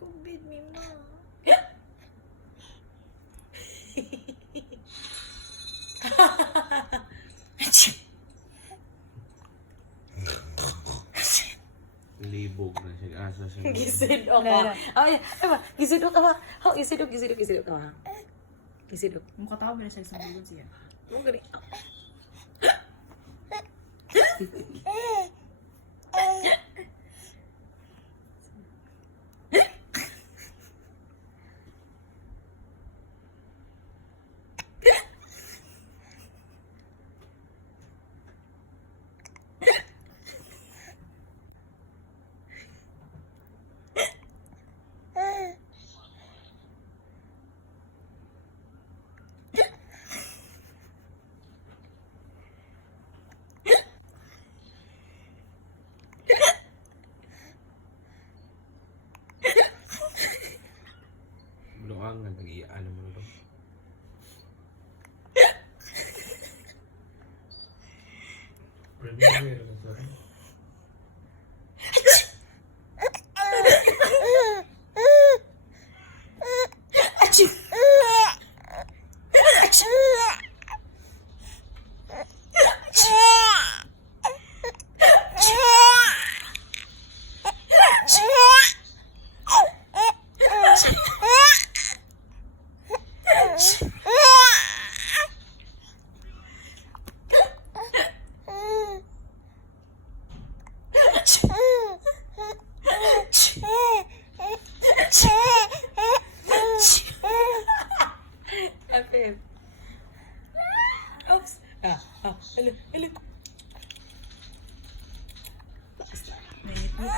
Kubid mi ma. Libog na siya. Asa siya. Gisidok ka. Ay, ba? Gisidok ka ba? Oh, gisidok ka ba? Gisidok. Mukatawa ba na siya isang buwan siya? Ang gani. Bunuang nga nag-iaan naman ito. Premier na sa akin. Oops. Hello.